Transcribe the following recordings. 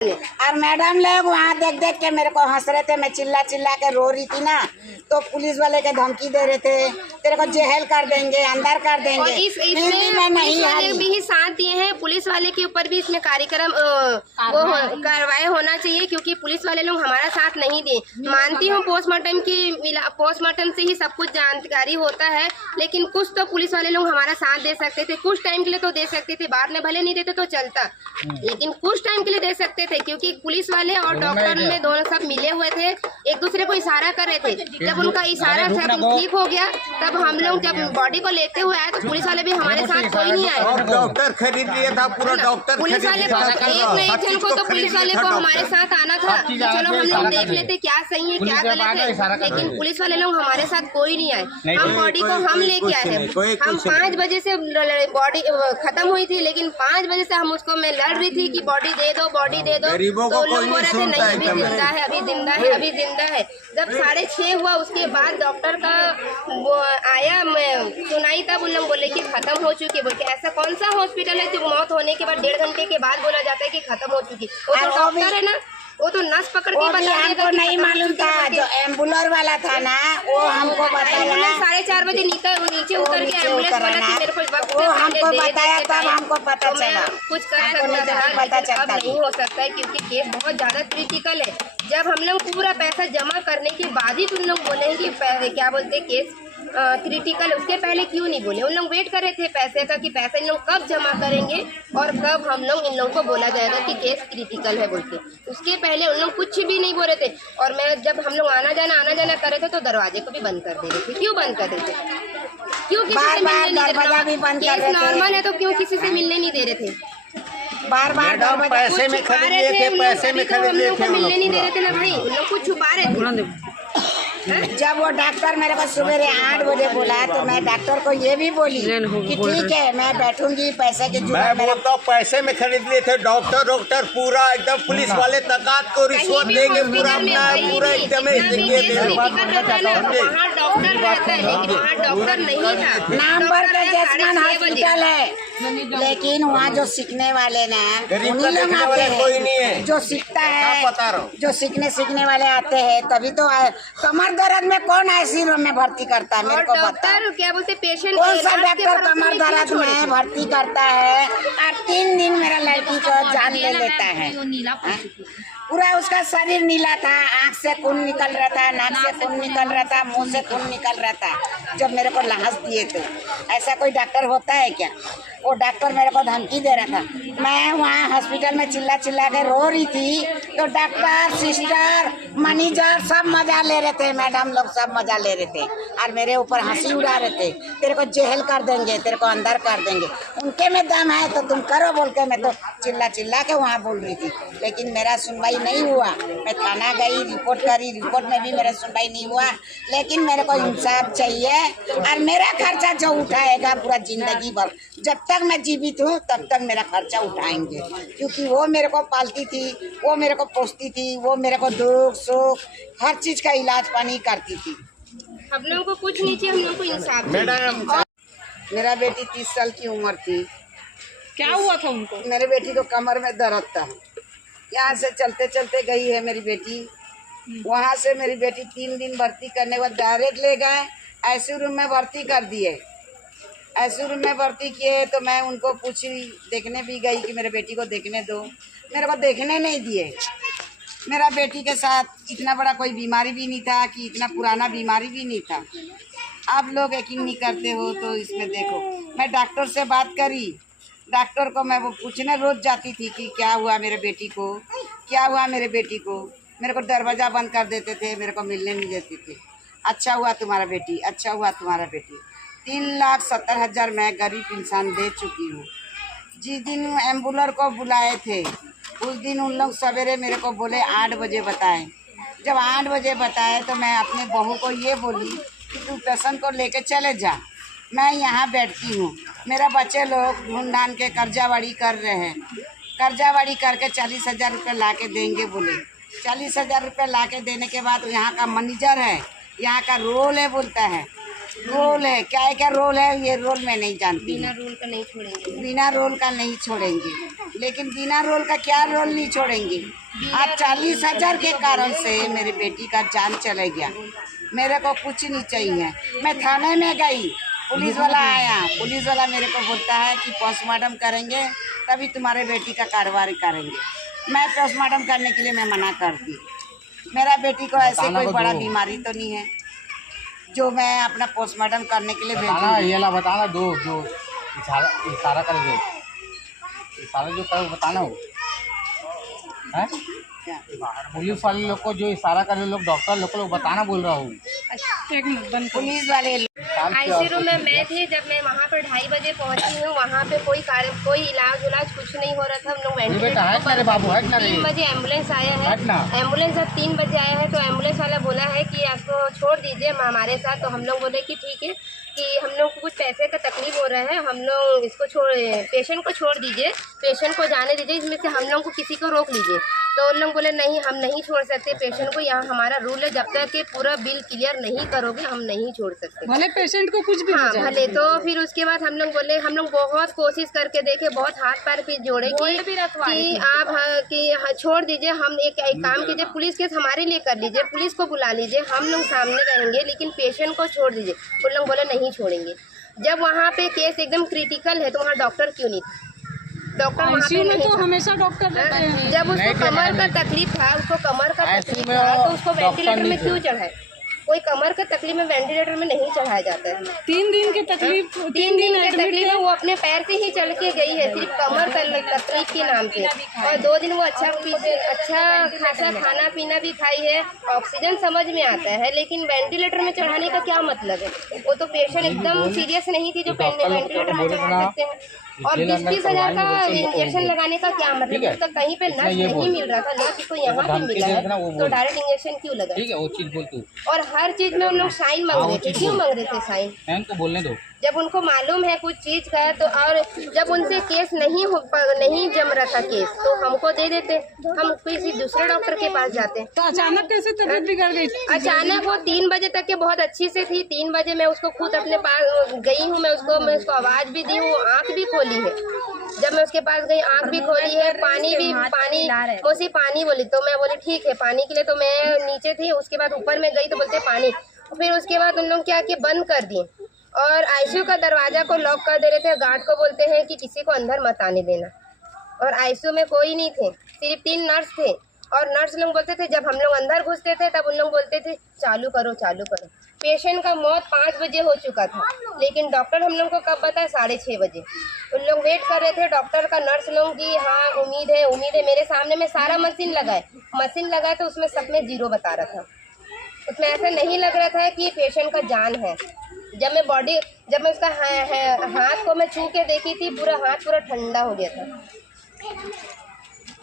और मैडम लोग वहाँ देख देख के मेरे को हंस रहे थे। मैं चिल्ला चिल्ला के रो रही थी ना, तो पुलिस वाले के धमकी दे रहे थे, तेरे को जेल कर देंगे, अंदर कर देंगे। और इसमें पुलिस वाले भी ही साथ दिए हैं। पुलिस वाले के ऊपर भी इसमें कार्यक्रम वो कार्रवाई होना चाहिए, क्योंकि पुलिस वाले लोग हमारा साथ नहीं दिए। मानती हूँ पोस्टमार्टम से ही सब कुछ जानकारी होता है, लेकिन कुछ तो पुलिस वाले लोग हमारा साथ दे सकते थे। कुछ टाइम के लिए तो दे सकते थे, बाद में भले नहीं देते तो चलता, लेकिन कुछ टाइम के लिए दे सकते थे, क्योंकि पुलिस वाले और डॉक्टर में दोनों सब मिले हुए थे, एक दूसरे को इशारा कर रहे थे। जब उनका इशारा ठीक हो गया, तब हम लोग जब बॉडी को लेते हुए आए तो पुलिस वाले भी हमारे साथ कोई नहीं आए। और डॉक्टर खरीद लिया था, पूरा डॉक्टर पुलिस वाले एक न एक जन को तो पुलिस वाले को हमारे साथ आना था, चलो हम लोग देख लेते क्या सही है क्या गलत है, लेकिन पुलिस वाले लोग हमारे साथ कोई नहीं आए। हम बॉडी को हम लेके आए हैं। हम 5 बजे से बॉडी खत्म हुई थी, लेकिन 5 बजे से हम उसको मैं लड़ रही थी कि बॉडी दे दो, बॉडी दे दो, तो लोग बोल रहे थे नहीं अभी जिंदा है, अभी जिंदा है, अभी जिंदा है। जब 6:30 हुआ उसके बाद डॉक्टर का वो आया, मैं सुनाई, तब उन लोग बोले कि खत्म हो चुकी। बोल के ऐसा कौन सा हॉस्पिटल है जो मौत होने के बाद 1.5 घंटे के बाद बोला जाता है कि खत्म हो चुकी? वो तो डॉक्टर है ना, वो तो नस पकड़ के बता हमको नहीं मालूम था। जो एम्बुलेंस वाला था ना, वो हमको बताया। 4:30 बजे नीचे उतर के एम्बुलेंस वाला कि मेरे को वक्त वो हमको बताया, तब हमको पता चला। कुछ कर सकता था, लेकिन अब नहीं हो सकता है, क्योंकि केस बहुत ज्यादा क्रिटिकल है। जब हम लोग पूरा पैसा जमा करने के बाद ही तुम लोग बोले कि क्या बोलते केस क्रिटिकल, उसके पहले क्यों नहीं बोले? उन लोग वेट कर रहे थे पैसे का कि पैसे इन लोग कब जमा करेंगे और कब हम लोग इन लोगों को बोला जाएगा कि केस क्रिटिकल है बोल के। उसके पहले उन लोग कुछ भी नहीं बोल रहे थे। और मैं जब हम लोग आना जाना कर रहे थे तो दरवाजे को भी बंद कर दे रहे थे। क्यों बंद कर रहे थे? क्यों किसी से मिलने नहीं दे रहे? केस नॉर्मल है तो क्यों किसी से मिलने नहीं दे रहे थे? बार पैसे में खरीद लिए थे, पैसे में खरीद लिए थे, मिलने नहीं दे रहे थे ना भाई, उन लोग कुछ छुपा रहे थे। जब वो डॉक्टर मेरे को सवेरे 8 बजे बोला, तो मैं डॉक्टर को ये भी बोली कि ठीक है मैं बैठूंगी, पैसे की मैं बोलता हूँ पैसे में खरीद लिए थे। डॉक्टर पूरा एकदम पुलिस वाले तकात को रिश्वत देंगे, पूरा एकदम डॉक्टर नहीं था। नाम पर जजमान हॉस्पिटल है, लेकिन वहाँ जो सीखने वाले ना उन्हीं लोग आते हैं। जो सीखता है, जो सीखने वाले आते हैं, तभी तो कमर दर्द में कौन आईसीयू में भर्ती करता है? मेरे को बता, क्या बोलते पेशेंट कौन सा डॉक्टर कमर दर्द में भर्ती करता है? और 3 दिन मेरा लड़की को जान ले लेता है। पूरा उसका शरीर नीला था, आँख से खून निकल रहा था, नाक से खून निकल रहा था, मुंह से खून निकल रहा था। जब मेरे को लाश दिए तो ऐसा कोई डॉक्टर होता है क्या? वो डॉक्टर मेरे को धमकी दे रहा था। मैं वहाँ हॉस्पिटल में चिल्ला के रो रही थी, तो डॉक्टर, सिस्टर, मैनेजर सब मजा ले रहे थे, मैडम लोग सब मजा ले रहे थे और मेरे ऊपर हंसी उड़ा रहे थे। तेरे को जेल कर देंगे, तेरे को अंदर कर देंगे। उनके में दम है तो तुम करो बोल के मैं तो चिल्ला के वहाँ बोल रही थी, लेकिन मेरा सुनवाई नहीं हुआ। मैं थाना गई, रिपोर्ट करी, रिपोर्ट में भी मेरा सुनवाई नहीं हुआ। लेकिन मेरे को इंसाफ चाहिए और मेरा खर्चा जो उठाएगा पूरा जिंदगी भर, जब तक मैं जीवित हूँ तब तक मेरा खर्चा उठाएंगे, क्योंकि वो मेरे को पालती थी, वो मेरे को पोसती थी, वो मेरे को दुख सुख हर चीज का इलाज पानी करती थी। हम लोगों को कुछ नहीं चाहिए, हम लोगों को इंसाफ। मैडम मेरा बेटी 30 साल की उम्र थी। क्या हुआ था उनको? मेरे बेटी को कमर में दर्द था। यहाँ से चलते गई है मेरी बेटी। वहाँ से मेरी बेटी 3 दिन भर्ती करने के बाद डायरेक्ट ले गए आईसीयू रूम में भर्ती कर दिए। आईसीयू रूम में भर्ती किए तो मैं उनको पूछी, देखने भी गई कि मेरे बेटी को देखने दो, मेरे को देखने नहीं दिए। मेरा बेटी के साथ इतना बड़ा कोई बीमारी भी नहीं था कि इतना पुराना बीमारी भी नहीं था। आप लोग यकीन नहीं करते हो तो इसमें देखो, मैं डॉक्टर से बात करी, डॉक्टर को मैं वो पूछने रोज जाती थी कि क्या हुआ मेरे बेटी को, क्या हुआ मेरे बेटी को। मेरे को दरवाज़ा बंद कर देते थे, मेरे को मिलने नहीं देते थे। अच्छा हुआ तुम्हारा बेटी, अच्छा हुआ तुम्हारा बेटी। 3,70,000 मैं गरीब इंसान दे चुकी हूँ। जिस दिन एम्बुलेंस को बुलाए थे उस दिन उन लोग सवेरे मेरे को बोले 8 बजे बताएं। जब 8 बजे बताए तो मैं अपने बहू को ये बोली कि तू पेशेंट को लेके चले जा, मैं यहाँ बैठती हूँ। मेरा बच्चे लोग ढूंढ ढांड के कर्जावाड़ी कर रहे हैं, कर्जावाड़ी करके 40,000 रुपये ला के देंगे बोले। 40,000 रुपये ला के देने के बाद यहाँ का मैनेजर है, यहाँ का रोल है बोलता है रोल है, क्या क्या रोल है, ये रोल मैं नहीं जानती। बिना रोल का नहीं छोड़ेंगे। बिना रोल का नहीं छोड़ेंगे, लेकिन बिना रोल का क्या रोल नहीं छोड़ेंगे। आज 40,000 के कारण से मेरी बेटी का जान चले गया। मेरे को कुछ नहीं चाहिए। मैं थाने में गई, पुलिस वाला आया, पुलिस वाला मेरे को बोलता है कि पोस्टमार्टम करेंगे तभी तुम्हारे बेटी का कार्रवाई करेंगे। मैं पोस्टमार्टम करने के लिए मैं मना कर दी। मेरा बेटी को ऐसे कोई बड़ा बीमारी तो नहीं है जो मैं अपना पोस्टमार्टम करने के लिए भेजूंगी। ये ला बताना, दो जो इशारा करे, जो इशारा जो करे बताना हो है? पुलिस वाले लोग को जो इशारा करे लोग, डॉक्टर लोग को बताना बोल रहा हूँ। एक मिनट बंद करो। पुलिस वाले आईसीयू रूम में मैं थी जब मैं वहाँ पर 2:30 बजे पहुँची हूँ। वहाँ पे कोई इलाज कुछ नहीं हो रहा था। हम लोग वेंटिलेटर बाबू 3 बजे एम्बुलेंस आया है। एम्बुलेंस जब 3 बजे आया है तो एम्बुलेंस वाला बोला है कि आपको छोड़ दीजिए हमारे साथ। तो हम लोग बोले कि ठीक है, कि हम लोग को कुछ पैसे का तकलीफ हो रहा है, हम लोग इसको पेशेंट को छोड़ दीजिए, पेशेंट को जाने दीजिए, इसमें से हम लोग को किसी को रोक लीजिए। तो उन लोग बोले नहीं, हम नहीं छोड़ सकते पेशेंट को, यहाँ हमारा रूल है, जब तक कि पूरा बिल क्लियर नहीं करोगे हम नहीं छोड़ सकते। भले पेशेंट को कुछ भी हो हाँ जाए। भले। तो फिर उसके बाद हम लोग बोले, हम लोग बहुत कोशिश करके देखे, बहुत हाथ पैर फिर जोड़े कि आप छोड़ दीजिए, हम एक काम कीजिए, पुलिस केस हमारे लिए कर लीजिए, पुलिस को बुला लीजिए, हम लोग सामने रहेंगे, लेकिन पेशेंट को छोड़ दीजिए। उन लोग बोले नहीं छोड़ेंगे। जब वहाँ पे केस एकदम क्रिटिकल है तो वहाँ डॉक्टर क्यों नहीं था? डॉक्टर वहाँ पे नहीं तो था। हमेशा डॉक्टर रहते हैं। जब उसको कमर का तकलीफ था, तो उसको वेंटिलेटर में क्यों चढ़ाए? कोई कमर का तकलीफ में वेंटिलेटर में नहीं चढ़ाया जाता है। 3 दिन की तकलीफ, 3 दिन की तकलीफ है, वो अपने पैर से ही चल के गई है, सिर्फ कमर तकलीफ के नाम पे। और 2 दिन वो अच्छा खासा खाना पीना भी खाई है, ऑक्सीजन समझ में आता है, लेकिन वेंटिलेटर में चढ़ाने का क्या मतलब है? वो तो पेशेंट एकदम सीरियस नहीं थी जो वेंटिलेटर में चढ़ा सकते हैं। और 20-30 हज़ार का इंजेक्शन लगाने का क्या मतलब है? तो कहीं पे नर्स नहीं मिल रहा था, नर्स को यहाँ पे मिला है, तो डायरेक्ट इंजेक्शन क्यों लगा? ठीक है, वो चीज बोल तू। और हर चीज में उन लोग साइन मांग रहे थे। क्यों मांग रहे थे साइन? को बोलने दो। जब उनको मालूम है कुछ चीज का, तो और जब उनसे केस नहीं जम रहा था केस, तो हमको दे देते, हम किसी दूसरे डॉक्टर के पास जाते। तो अचानक कैसे तबीयत बिगड़ गई? अचानक वो 3 बजे तक के बहुत अच्छी से थी। 3 बजे मैं उसको खुद अपने पास गई हूँ, मैं उसको आवाज भी दी हूँ, आँख भी खोली है। जब मैं उसके पास गई, आँख भी खोली है, पानी उसी पानी बोली, तो मैं बोली ठीक है पानी के लिए। तो मैं नीचे थी, उसके बाद ऊपर में गई तो बोलते पानी। फिर उसके बाद उन लोग क्या किए, बंद कर दिए और आईसीयू का दरवाजा को लॉक कर दे रहे थे। गार्ड को बोलते हैं कि किसी को अंदर मत आने देना। और आईसीयू में कोई नहीं थे, सिर्फ 3 नर्स थे। और नर्स लोग बोलते थे, जब हम लोग अंदर घुसते थे तब उन लोग बोलते थे चालू करो चालू करो। पेशेंट का मौत 5 बजे हो चुका था, लेकिन डॉक्टर हम लोग को कब बताया? 6:30 बजे। उन लोग वेट कर रहे थे डॉक्टर का, नर्स लोग की हाँ उम्मीद है उम्मीद है। मेरे सामने में सारा मशीन लगाए तो उसमें सब में 0 बता रहा था। उसमें ऐसा नहीं लग रहा था कि पेशेंट का जान है। जब मैं उसका हाथ को मैं छू के देखी थी, पूरा हाथ पूरा ठंडा हो गया था।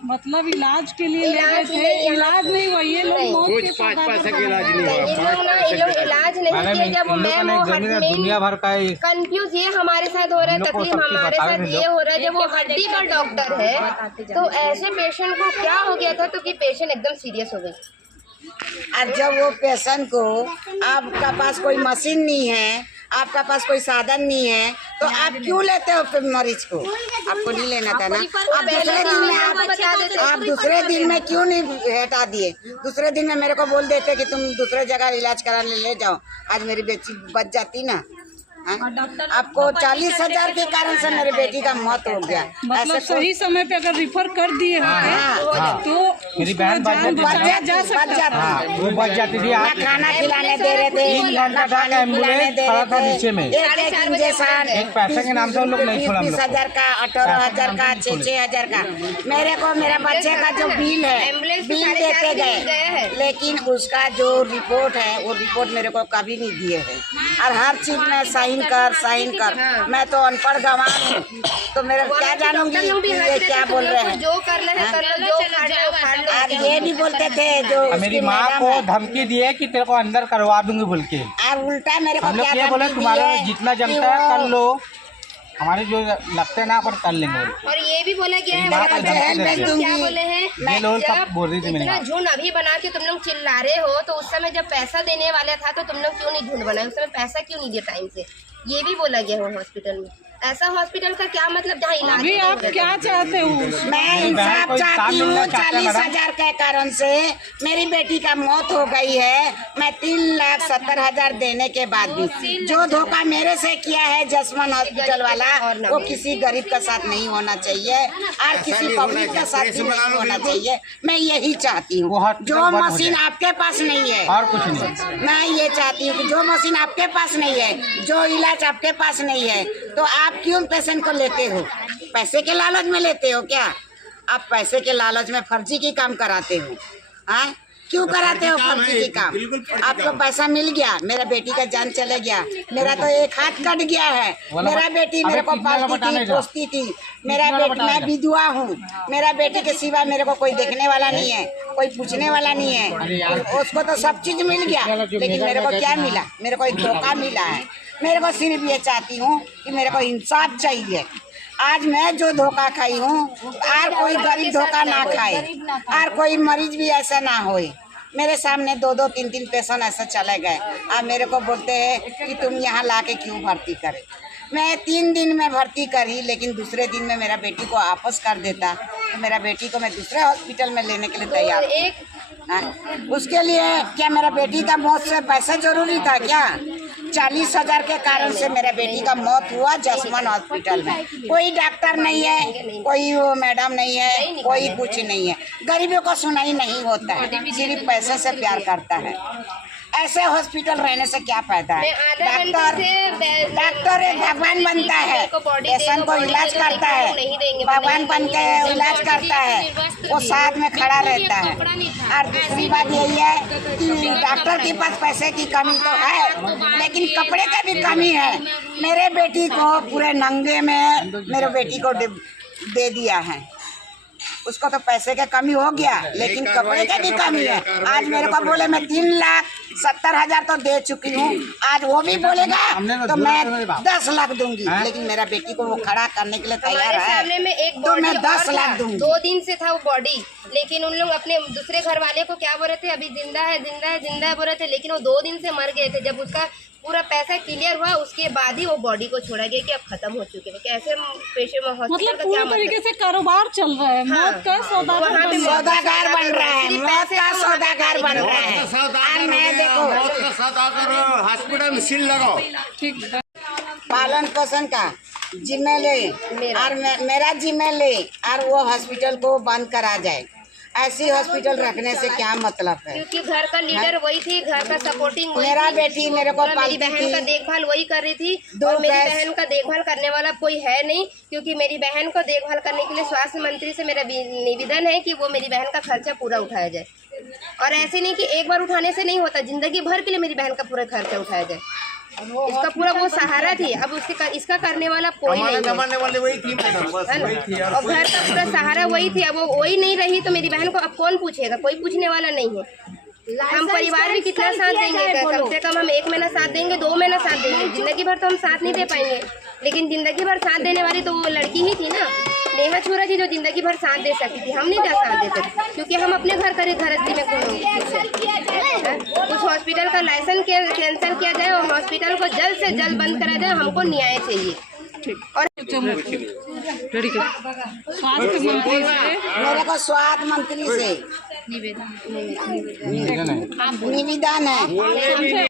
मतलब इलाज के लिए ले गए थे, इलाज नहीं हुआ। ये लोग मौत के पाँच पैसे का इलाज नहीं हुआ। ये लोग इलाज नहीं किए। जब दुनिया भर का कंफ्यूज ये हमारे साथ हो रहा है, तकलीफ हमारे साथ ये हो रहा है। जब वो हड्डी का डॉक्टर है तो ऐसे पेशेंट को क्या हो गया था, तो कि पेशेंट एकदम सीरियस हो गई। और जब वो पेशेंट को, आपका पास कोई मशीन नहीं है, आपका पास कोई साधन नहीं है, तो आप क्यों लेते हो फिर मरीज को? आपको नहीं लेना था ना। आप दूसरे दिन में क्यों नहीं हटा दिए? दूसरे दिन में मेरे को बोल देते कि तुम दूसरे जगह इलाज कराने ले जाओ, आज मेरी बेटी बच जाती ना। आपको 40,000 के कारण से मेरी बेटी का मौत हो गया। मतलब सही समय पे अगर रिफर कर दिए तो मेरी बहन बच जाती थी। ना खाना खिलाने दे रहे थे, ना खाना खिलाने दे रहे थे। नीचे में एक इंजेक्शन, एक पैसे के नाम से उन लोग नहीं छोड़ा। 20,000 का, 18,000 का, 6,000 का। मेरे को मेरा बच्चे का जो बिल है, बिल देते गए, लेकिन उसका जो रिपोर्ट है वो रिपोर्ट मेरे को कभी नहीं दिए है। और हर चीज में साइन कर। मैं तो अनपढ़ गंवार हूँ, तो मेरा क्या जानूंगी ये क्या बोल रहे हैं। जो कर ले और ये नहीं बोलते थे जो मेरी माँ को धमकी दिए कि तेरे को अंदर करवा दूंगी बोल के। और उल्टा मेरे को हम लोग क्या ये बोले, तुम्हारे जितना जमता है कर लो, हमारे जो लगते हैं ना पर कर लेंगे। और ये भी बोला गया है बात हमारे जेल भेज क्या दूंगी। बोले हैं, ये लोग सब बोल रही थी मेरे इतना को। झुंड अभी बना के तुम लोग चिल्ला रहे हो, तो उस समय जब पैसा देने वाला था तो तुम लोग क्यों नहीं झुंड बनाए, उस समय पैसा क्यों नहीं दिया टाइम से, ये भी बोला गया हो हॉस्पिटल में। ऐसा हॉस्पिटल का क्या मतलब जहाँ इलाज अभी नहीं आप होता। क्या चाहते हो? मैं इंसाफ कोई चाहती काम हूँ। मिलना चाहता है 40,000 के कारण से मेरी बेटी का मौत हो गई है। मैं 3,70,000 देने के बाद भी जो धोखा मेरे से किया है जसमन हॉस्पिटल वाला, वो किसी गरीब के साथ नहीं होना चाहिए और किसी पब्लिक के साथ भी नहीं होना चाहिए। मैं यही चाहती हूँ। जो मशीन आपके पास नहीं है, और कुछ नहीं। मैं ये चाहती हूँ कि जो मशीन आपके पास नहीं है, जो इलाज आपके पास नहीं है, तो आप क्यों पेशेंट को लेते हो? पैसे के लालच में लेते हो क्या? आप पैसे के लालच में फर्जी की काम कराते हो। हाँ, क्यों कराते हो फर्जी की काम? आपको पैसा मिल गया, मेरा बेटी का जान चले गया, मेरा तो एक हाथ कट गया है। मेरा बेटी मेरे को पालती थी, पोसती थी। मेरा बेटी, मैं विधवा हूँ। मेरा बेटी के सिवा मेरे को कोई देखने वाला नहीं है, कोई पूछने वाला नहीं है। उसको तो सब चीज मिल गया, लेकिन मेरे को क्या मिला? मेरे को एक धोखा मिला है। मेरे को सिर्फ ये चाहती हूँ कि मेरे को इंसाफ चाहिए। आज मैं जो धोखा खाई हूँ, और कोई गरीब धोखा ना खाए, और कोई मरीज भी ऐसा ना होए। मेरे सामने 2-2, 3-3 पेशेंट ऐसे चले गए। आप मेरे को बोलते हैं कि तुम यहाँ लाके क्यों भर्ती करे। मैं 3 दिन में भर्ती करी, लेकिन दूसरे दिन में मेरा बेटी को वापस कर देता, तो मेरा बेटी को मैं दूसरे हॉस्पिटल में लेने के लिए तैयार हूँ। उसके लिए क्या मेरा बेटी का मौत से पैसा जरूरी था क्या? 40,000 के कारण से मेरा बेटी का मौत हुआ जसमन हॉस्पिटल में। कोई डॉक्टर नहीं है, कोई वो मैडम नहीं है, कोई कुछ नहीं है। गरीबों को सुनाई नहीं होता है, सिर्फ पैसे से प्यार करता है। ऐसे हॉस्पिटल रहने से क्या फायदा है? डॉक्टर एक भगवान बनता है, पेशेंट को इलाज करता है, भगवान बन के इलाज करता है, वो साथ में खड़ा रहता है। और दूसरी बात यही है कि डॉक्टर के पास पैसे की कमी तो है, लेकिन कपड़े की भी कमी है। मेरे बेटी को पूरे नंगे में मेरे बेटी को दे दिया है। उसको तो पैसे की कमी हो गया, लेकिन कपड़े की भी कमी है। आज मेरे को बोले मैं 3,70,000 तो दे चुकी हूँ, आज वो भी बोलेगा तो मैं 10 लाख दूंगी, लेकिन मेरा बेटी को वो खड़ा करने के लिए तैयार है, सामने में एक तो मैं 10 लाख दूंगी। 2 दिन से था वो बॉडी, लेकिन उन लोग अपने दूसरे घर वाले को क्या बोल रहे थे, अभी जिंदा है जिंदा है जिंदा है बोल रहे थे, लेकिन वो 2 दिन से मर गए थे। जब उसका पूरा पैसा क्लियर हुआ, उसके बाद ही वो बॉडी को छोड़ा गया कि अब खत्म हो चुके हैं। कैसे पेशे में हॉस्पिटल मतलब का पूरी क्या तरीके मतलब? से कारोबार चल रहा है। हाँ। मौत का सौदागर वहाँ पे बन रहा है। सौदागर बन रहा है, मौत का सौदागर बन रहा है। और मैं देखो हॉस्पिटल में सील लगाओ। पालन पोषण का जिम्मे ले और मेरा जिम्मे ले, और वो हॉस्पिटल को बंद करा जाए। ऐसी हॉस्पिटल रखने से क्या मतलब है? क्योंकि घर का लीडर वही थी, घर का सपोर्टिंग वही मेरा थी। बेटी मेरे को मेरी पालती बहन थी। का देखभाल वही कर रही थी, दो और मेरी गैस- बहन का देखभाल करने वाला कोई है नहीं, क्योंकि मेरी बहन को देखभाल करने के लिए स्वास्थ्य मंत्री से मेरा निवेदन है कि वो मेरी बहन का खर्चा पूरा उठाया जाए। और ऐसे नहीं कि एक बार उठाने से नहीं होता, जिंदगी भर के लिए मेरी बहन का पूरा खर्चा उठाया जाए। इसका पूरा वो सहारा थी, अब उसके इसका करने वाला कोई नहीं है। जमाने वाले वही थी मैडम, बस है ना? वही थी। और घर का पूरा सहारा वही थी, अब वो वही नहीं रही तो मेरी बहन को अब कौन पूछेगा? कोई पूछने वाला नहीं है। हम परिवार भी कितना साथ देंगे? कम से कम हम 1 महीना साथ देंगे, 2 महीना साथ देंगे, जिंदगी भर तो हम साथ नहीं दे पाएंगे। लेकिन जिंदगी भर साथ देने वाली तो वो लड़की ही थी ना, नेहा छोरा थी, जो जिंदगी भर साथ दे सकती थी। हम नहीं साथ दे सकते, क्योंकि हम अपने घर गृहस्थी में उस हॉस्पिटल का लाइसेंस कैंसिल किया जाए और हॉस्पिटल को जल्द से जल्द बंद करा जाए। हमको न्याय चाहिए। और स्वास्थ्य मंत्री से मेरे को स्वास्थ्य मंत्री से निवेदन है।